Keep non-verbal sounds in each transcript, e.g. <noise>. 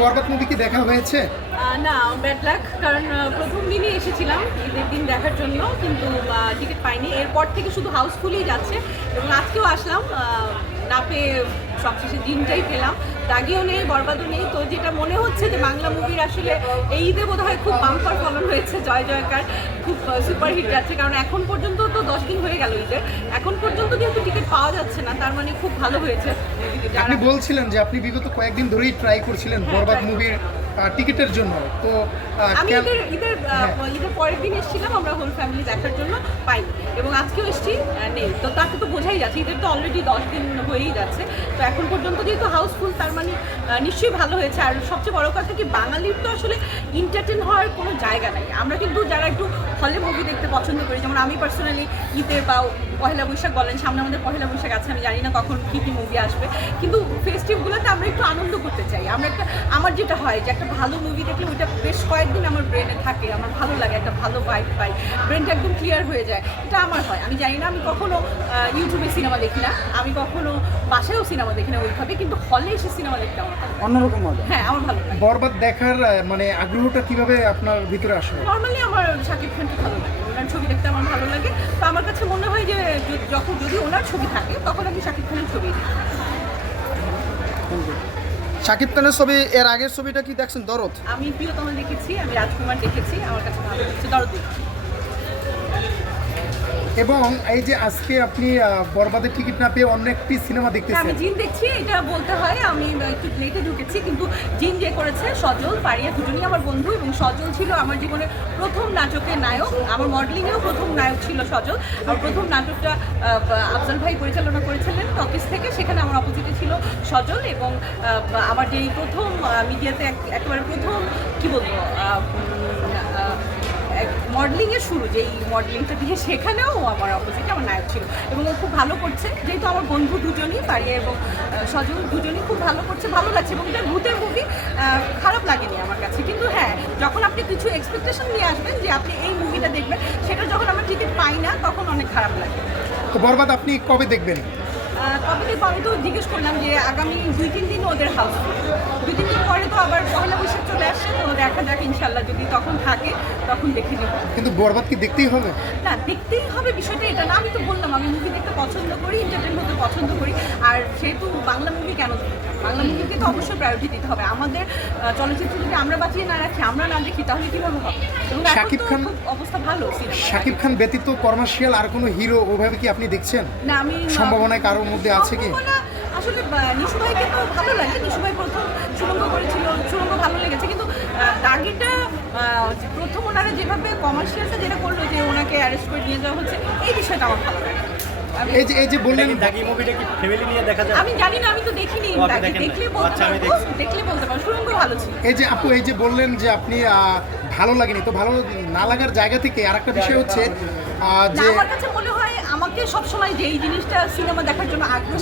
বরবাদ movie কি দেখা হয়েছে? না ব্যাড লাক কারণ প্রথম দিনই এসেছিলাম ঈদের দিন দেখার জন্য, কিন্তু টিকিট পাইনি। এরপর থেকে শুধু হাউসফুলই যাচ্ছে, এবং আজকেও আসলাম না পেয়ে সবশেষে দিনটাই পেলাম। দাগিও নেই বরবাদও নেই। তো যেটা মনে হচ্ছে যে বাংলা মুভির আসলে এই ঈদে বোধ হয় খুব বাম্পার ফলন হয়েছে জয় জয়কার। খুব সুপারহিট যাচ্ছে। কারণ এখন পর্যন্ত তো দশ দিন হয়ে গেল ঈদের। এখন পর্যন্ত যেহেতু টিকিট পাওয়া যাচ্ছে না। তার মানে খুব ভালো হয়েছে। আপনি বলছিলেন যে আপনি বিগত কয়েকদিন ধরেই ট্রাই করছিলেন বরবাদ মুভির টিকিটের জন্য। তো আমি ঈদের ঈদের হ্যাঁ। ঈদের পরের দিন এসেছিলাম আমরা হোল ফ্যামিলি দেখার জন্য পাই এবং আজকেও এসেছি নেই। তো তাতে তো বোঝাই যাচ্ছে ঈদের তো অলরেডি দশ দিন হয়েই যাচ্ছে। তো এখন পর্যন্ত যেহেতু হাউসফুল তার মানে নিশ্চয়ই ভালো হয়েছে। আর সবচেয়ে বড় কথা কি বাঙালির তো আসলে এন্টারটেন হওয়ার কোনো জায়গা নাই। আমরা কিন্তু যারা একটু হলে মুভি দেখতে পছন্দ করি যেমন আমি পার্সোনালি ঈদের বা পহেলা বৈশাখ বলেন সামনে আমাদের পহেলা বৈশাখ আছে আমি জানি না কখন কী কী মুভি আসবে। কিন্তু ফেস্টিভগুলোতে আমরা একটু আনন্দ করতে চাই। আমরা একটা আমার যেটা হয় যে একটা ভালো মুভি দেখলে ওইটা বেশ কয়েকদিন আমার ব্রেনে থাকে আমার ভালো লাগে একটা ভালো ভাইব পাই ব্রেনটা একদম ক্লিয়ার হয়ে যায়। এটা আমার হয়। আমি জানি না আমি কখনো ইউটিউবে সিনেমা দেখি না আমি কখনো বাসায়ও সিনেমা দেখি না ওইভাবে কিন্তু হলে এসে সিনেমা দেখতে আমার। অন্যরকম মজা। হ্যাঁ আমার ভালো লাগে। বরবাদ দেখার মানে আগ্রহটা কীভাবে আপনার ভিতরে আসলো? নর্মালি আমার শাকিব খানকে ভালো লাগে। ওনার ছবি দেখতে আমার ভালো লাগে। তো আমার কাছে মনে হয় যে যখন যদি ওনার ছবি থাকে তখন আমি শাকিব খানের ছবি শাকিব খানের ছবি এর আগের ছবিটা কি দেখছেন? দরদ? আমি প্রিয়তমা দেখেছি আমি রাজকুমার দেখেছি আমার কাছে ভালো লাগছে। দরদ দেখেছি। এবং এই যে আজকে আপনি বরবাদের টিকিট না পেয়ে অন্য একটি সিনেমা আমি জিন দেখছি, এটা বলতে হয়, আমি একটু লেটে ঢুকেছি, কিন্তু জিন যে করেছে, সজল, পারিয়া দুজনই আমার বন্ধু এবং সজল ছিল আমার জীবনের প্রথম নাটকের নায়ক। আমার মডেলিংয়েও প্রথম নায়ক ছিল সজল। আমার প্রথম নাটকটা আফজাল ভাই পরিচালনা করেছিলেন টকিস থেকে, সেখানে আমার অপোজিটে ছিল সজল এবং আমার যেই প্রথম মিডিয়াতে একেবারে প্রথম, কি বলব আহ, উম, আহ, মডেলিং এর শুরু যেই মডেলিংটা দিয়ে সেখানেও আমার অপোজিটে আমার নায়ক ছিল। এবং ও খুব ভালো করছে যেহেতু আমার বন্ধু দুজনই পারিয়া এবং সজল দুজনই খুব ভালো করছে ভালো লাগছে এবং এটা ভূতের মুভি খারাপ লাগেনি আমার কাছে। কিন্তু হ্যাঁ যখন আপনি কিছু এক্সপেকটেশন নিয়ে আসবেন যে আপনি এই মুভিটা দেখবেন সেটা যখন আমরা টিকিট পাই না তখন অনেক খারাপ লাগে। তো বরবাদ আপনি কবে দেখবেন? তবে দেখব আমি তো জিজ্ঞেস করলাম যে আগামী দুই তিন দিন ওদের হাউস দুই তিন দিন পরে তো আবার পয়লা বৈশাখ চলে আসছে ইনশাল্লাহ যদি তখন থাকে তখন দেখে নেব। কিন্তু বরবাদ কি দেখতেই হবে? না দেখতেই হবে বিষয়টা এটা না আমি তো বললাম আমি মুভি দেখতে পছন্দ করি এন্টারটেন হতে পছন্দ করি। আর সেহেতু বাংলা মুভি কেন? বাংলা মুভিকে তো অবশ্যই প্রায়োরিটি দিতে হবে। আমাদের চলচ্চিত্র যদি আমরা বাঁচিয়ে না রাখি আমরা না দেখি তাহলে কীভাবে হবে? শাকিব খান- অবস্থা ভালো শাকিব খান ব্যতীত কমার্শিয়াল আর কোনো হিরো ওভাবে কি আপনি দেখছেন? না আমি সম্ভাবনায় কারোর মধ্যে আছে কি? আসলে নিশু ভাইকে তো ভালো লাগে। নিশু ভাই প্রথম সুরঙ্গ করেছিল সুরঙ্গ ভালো লেগেছে কিন্তু আহ, প্রথম ওনারা যেভাবে কমার্শিয়ালটা যেটা করল যে ওনাকে অ্যারেস্ট করে নিয়ে যাওয়া হচ্ছে এই বিষয়টা আমার ভালো লাগে এই যে এই যে বললেন দাগি মুভিটা কি ফ্যামিলি নিয়ে দেখা যায়? আমি জানি না আমি তো দেখিনি দাগি দেখলে বলতে আচ্ছা, আমি পারব দেখছি। দেখলে বলতে পারব। সুরঙ্গ ভালো ছিল। এই যে আপু এই যে বললেন যে আপনি ভালো লাগেনি তো ভালো না লাগার জায়গা থেকে আরেকটা বিষয় হচ্ছে যে আমার কাছে মনে হয় আমাকে সবসময় যেই জিনিসটা সিনেমা দেখার জন্য আগ্রহ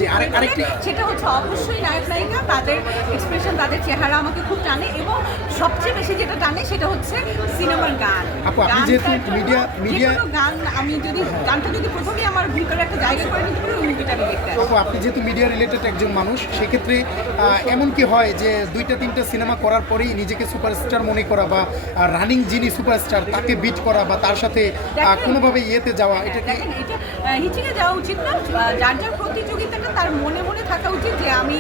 সেটা হচ্ছে অবশ্যই নায়ক নায়িকা তাদের এক্সপ্রেশন তাদের চেহারা আমাকে খুব টানে এবং সবচেয়ে বেশি যেটা টানে সেটা হচ্ছে সিনেমার গান আপু, আপনি যেহেতু যে media- কোনো গান আমি যদি গানটা যদি প্রথমেই আমার ভিতরে একটা জায়গা করে নিতে পারি ওই মুভিটা আমি দেখতে আসি। তো আপনি যেহেতু মিডিয়া রিলেটেড একজন মানুষ সেক্ষেত্রে এমন কি হয় যে দুইটা তিনটা সিনেমা করার পরেই নিজেকে সুপারস্টার মনে করা বা রানিং যিনি সুপারস্টার তাকে বিট করা বা তার সাথে কোনোভাবে ইয়েতে যাওয়া এটা কি? আহ, হিচিকে যাওয়া উচিত না। যার যার প্রতিযোগিতাটা তার মনে মনে থাকা উচিত যে আমি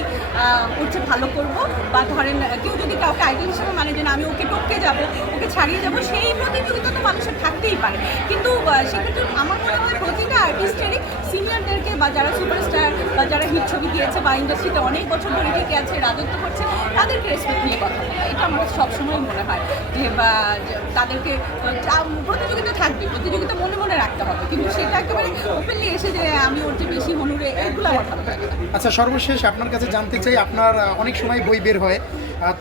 হচ্ছে ভালো করব। বা ধরেন কেউ যদি কাউকে আইডল হিসেবে মানে যে আমি ওকে টপকে যাব ওকে ছাড়িয়ে যাব সেই প্রতিযোগিতা তো মানুষের থাকতেই পারে। কিন্তু সেক্ষেত্রে আমার মনে হয় প্রতিটা আর্টিস্টেরই সিনিয়রদেরকে বা যারা সুপারস্টার বা যারা হিট ছবি দিয়েছে বা ইন্ডাস্ট্রিতে অনেক বছর ধরে টিকে আছে রাজত্ব করছে তাদেরকে রেসপেক্ট নিয়ে কথা বলা। এটা আমার সবসময় মনে হয় যে বা তাদেরকে প্রতিযোগিতা থাকবে প্রতিযোগিতা মনে মনে রাখতে হবে। কিন্তু সেটা একেবারে ওপেনলি এসে যে আমি ওর যে বেশি হনুরে এগুলো আমার ভালো লাগে আচ্ছা সর্বশেষ আপনার কাছে জানতে চাই আপনার অনেক সময় বই বের হয়।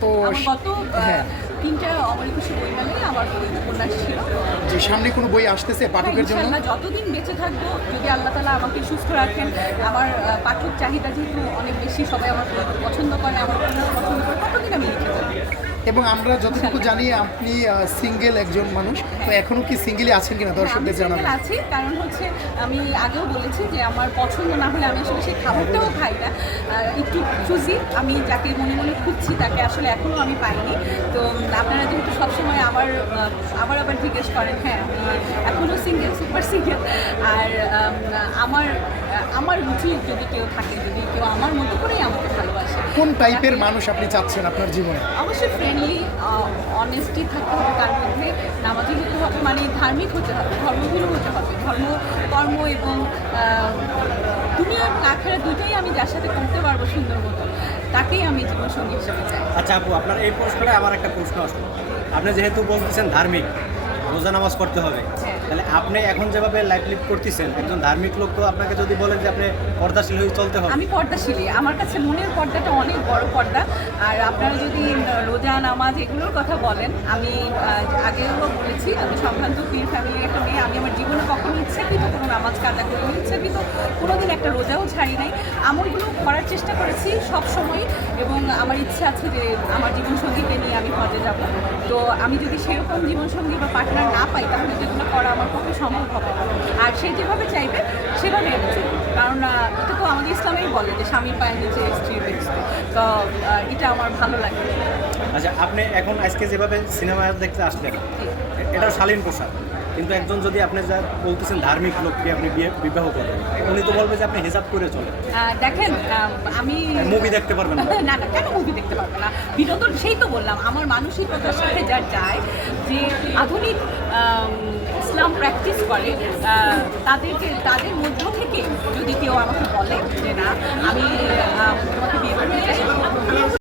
তো গত হ্যাঁ। তিনটা অমর একুশে বই মানে আমার উপন্যাস ছিল। যে সামনে কোনো বই আসতেছে পাঠকের জন্য? যতদিন বেঁচে থাকব যদি আল্লাহ তালা আমাকে সুস্থ রাখেন আমার পাঠক চাহিদা যেহেতু অনেক বেশি সবাই আমার পছন্দ করে আমার পছন্দ করে ততদিন আমি লিখে যাব এবং আমরা যতটুকু জানি আপনি সিঙ্গেল একজন মানুষ। তো এখনও কি সিঙ্গেলই আছেন কিনা দর্শকদের জানাবেন? আছি কারণ হচ্ছে আমি আগেও বলেছি যে আমার পছন্দ না হলে আমি আসলে সেই খাবারটাও খাই না। একটু চুজি আমি যাকে মনে মনে খুঁজছি তাকে আসলে এখনও আমি পাইনি। তো আপনারা যেহেতু সবসময় আবার আহ, আবার আবার জিজ্ঞেস করেন হ্যাঁ আমি এখনও সিঙ্গেল সুপার সিঙ্গেল আর আমার আমার রুচি যদি কেউ থাকে যদি কেউ আমার মতো করেই আমাকে ভালোবাসে কোন টাইপের মানুষ আপনি চাচ্ছেন আপনার জীবনে? অবশ্যই ফ্রেন্ডলি অনেস্টি থাকতে হবে তার মধ্যে নামাজি হতে হবে মানে ধার্মিক হতে হবে ধর্মভীরু হতে হবে ধর্ম কর্ম এবং দুনিয়ার দুনিয়া আখেরা দুটোই আমি যার সাথে করতে পারব সুন্দর মতো তাকেই আমি জীবনসঙ্গী হিসেবে চাই। আচ্ছা আপু আপনার এই প্রশ্নটা আমার একটা প্রশ্ন আছে আপনি যেহেতু বলতেছেন ধার্মিক রোজা নামাজ করতে হবে। হ্যাঁ। তাহলে আপনি এখন যেভাবে লাইফ লিড করতেছেন, একজন ধার্মিক লোক তো আপনাকে যদি বলেন যে আপনি পর্দাশীল হয়ে চলতে হবে। আমি পর্দাশীলী আমার কাছে মনের পর্দাটা অনেক বড় পর্দা। আর আপনারা যদি রোজা, নামাজ এগুলোর কথা বলেন, আমি আগেও বলেছি, আমি সম্ভ্রান্ত পীর ফ্যামিলির একটা মেয়ে। আমি আমার জীবনে কখনো ইচ্ছাকৃত কোনো নামাজ কাজা করিনি, ইচ্ছাকৃত কোনোদিন একটা রোজাও ছাড়ি নাই। আমলগুলো করার চেষ্টা করেছি সব সময় এবং আমার ইচ্ছা আছে যে আমার জীবনসঙ্গীকে নিয়ে আমি হজে যাব। তো আমি যদি সেরকম জীবনসঙ্গী বা পার্টনার না পাই, তাহলে যেগুলো করা আমার পক্ষে সম্ভব হবে না। আর সে যেভাবে চাইবে সেভাবে কারণ এটা তো আমাদের ইসলামেই বলে যে স্বামীর পায়ে নিচে স্ত্রীর বেস্ত তো এটা আমার ভালো লাগে। আচ্ছা আপনি এখন আজকে যেভাবে সিনেমা দেখতে আসলেন এটা শালীন পোশাক। কিন্তু একজন যদি আপনি যা বলতেছেন ধার্মিক লোককে আপনি বিয়ে বিবাহ করেন উনি তো বলবে যে আপনি হিসাব করে চলেন। দেখেন আমি মুভি দেখতে পারবেন না। <laughs> না কেন মুভি দেখতে পারব না? বিনোদন সেই তো বললাম। আমার মানসিকতার সাথে যা যায় যে আধুনিক ইসলাম প্র্যাকটিস করে তাদেরকে, তাদের মধ্য থেকে যদি কেউ আমাকে বলে যে না, আমি তোমাকে বিয়ে করতে চাই